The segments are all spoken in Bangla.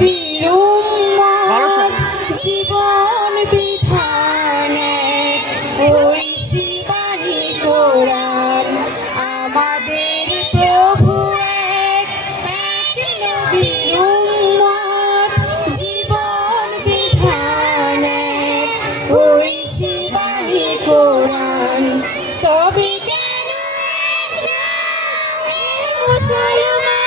নবীর উম্মত জীবন বিধানে ওই শিবানী কোরআন আমাদের প্রভু এক নবীর উম্মত জীবন বিধানে ওই শিবানী কোরআন। তবে কেন মুসলমান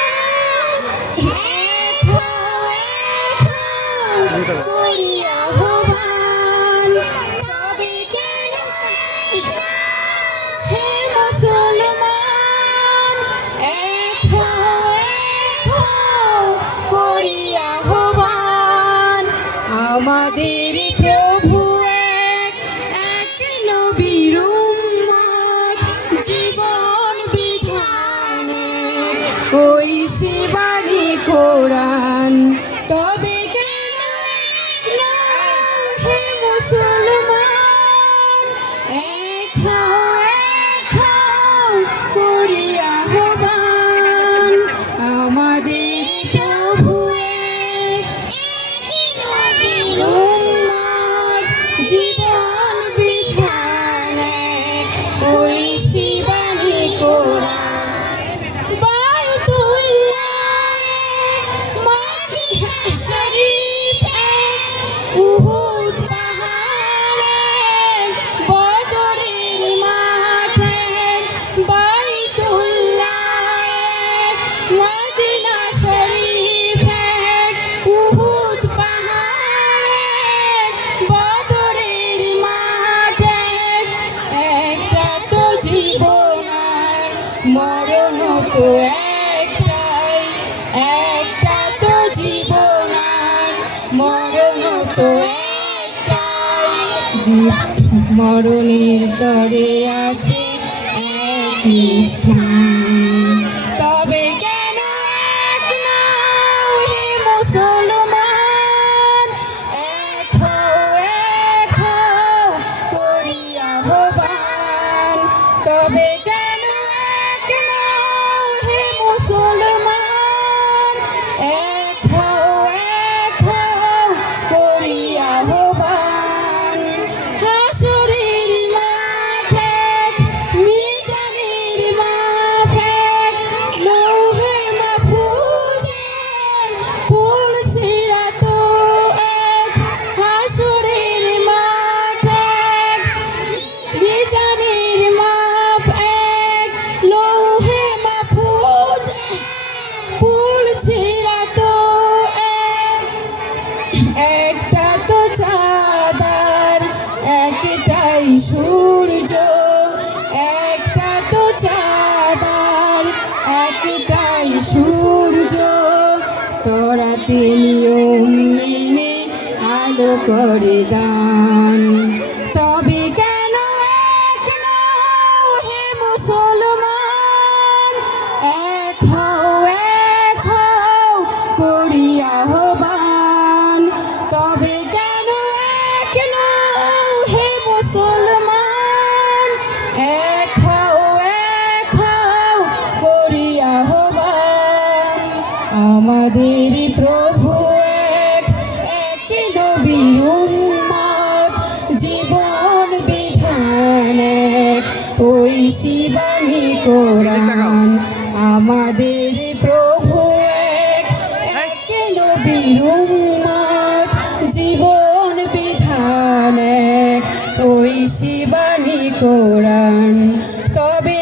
করিয়া আহ্বান, তবে কেন হে মুসলমান করিয়া আহ্বান। আমাদের প্রভু এক নবীর উম্মত জীবন বিধানে ওই শিবানী কোরআন। তবে কেন হে মুসলমান করিয়া আহ্বান। আমাদের প্রভু এক নবীর উম্মত জীবন বিধানে ওই শিবানী কোরআন। উহুদ পাহাড়ে বদরের মাঠে বাইতুল্লাহ মদিনা শরীফে উহুদ পাহাড়ে বদরের মাঠে একটা তো জীবন আর মরণ তো একটাই, একটা তো জীবন আর মরণ তো একটাই, মরণের তরে আছে একই স্থান। তবে কেন এক নাও হে মুসলমান এক হও করিয়া আহ্বান। তবে কেন এক নাও হে মুসলমান এক হও করিয়া আহ্বান। হাসরের মাঠে মিজানের মাঠে লৌহে মাহফুজে ফুল সিরাত এক। হাসরের মাঠে মিজানের মাপ এক লৌহে মাহফুজ ফুল সিরাত এক। একটা তো চাঁদার একটাই সূর্য, একটা তো চাঁদার একটাই সূর্য, তোরাতে নিয়ম মেনে আলো করে দান। তবে কেন এক নাও হে মুসলমান এক হও করিয়া আহ্বান। তবে কেন এক নাও হে মুসলমান এক হও করিয়া আহ্বান। আমাদের প্রভু এক নবীর উম্মত জীবন বিধান এক ওই শিবানী কোরআন। আমাদের প্রভু এক নবীর উম্মত জীবন বিধান এক ওই শিবানী কোরআন। তবে